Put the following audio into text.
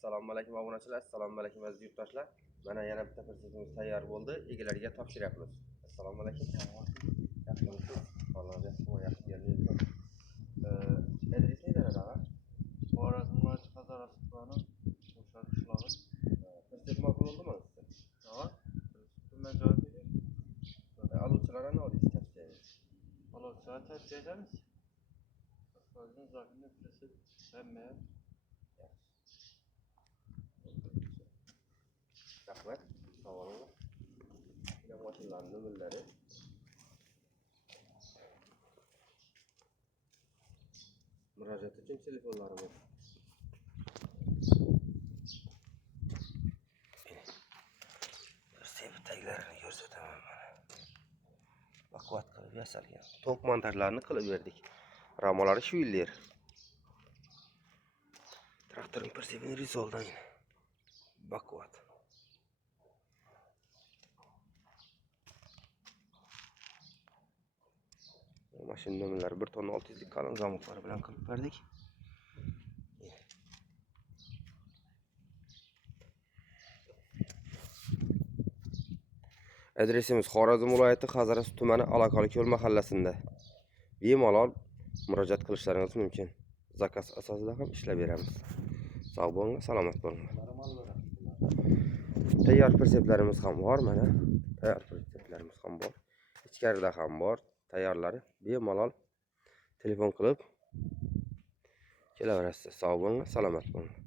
Assalomu alaykum obunachilar, assalomu alaykum aziz yurtdoshlar. Mana yana bitta fursatimiz tayyor bo'ldi. Egalariga topshiryapmiz. Assalomu alaykum. Yaxshimisiz? Allohga shukr, yaxshi keldingiz. Adres neydi daga? Xorazm Qazar Asfani o'sha qishlog'i. Fursat ma'qul bo'ldimi sizga? Ha? Bundan javob bering. Aluvchilarni oldingiz tavsiyangiz. Aluvchilar tavsiya etamiz. Xorazm zakini fursat hamma. Rahmat. Sağ olun. Yine maşinların nömrələri. Müracaat için telefonlarımız. Sevgi taglarini görsəteməm mənə. Bakvat qılıb yasalgan. Tok montajlarını qılıb verdik. Ramaları şüyüllər. Traktörün persevini rizoldan yine. Bakvat. Maşın nömrələri 1 ton 600'lik kalın zamokları bilan qılıb verdik. Adresimiz Xorazm viloyati Xazaras tumani Alaqaliko'l mahallasida. Bemalol murojaat qilishlaringiz mumkin. Zakaz asosida ham ishlab beramiz. Sog' bo'ling, salomat bo'ling. Tayyor perseplarimiz ham bor mana. Tayyor perseplarimiz ham bor. Ichkarida ham bor. Tayyorlari bemalol telefon qilib kelaverasiz. Sog' bo'ling, salomat bo'ling.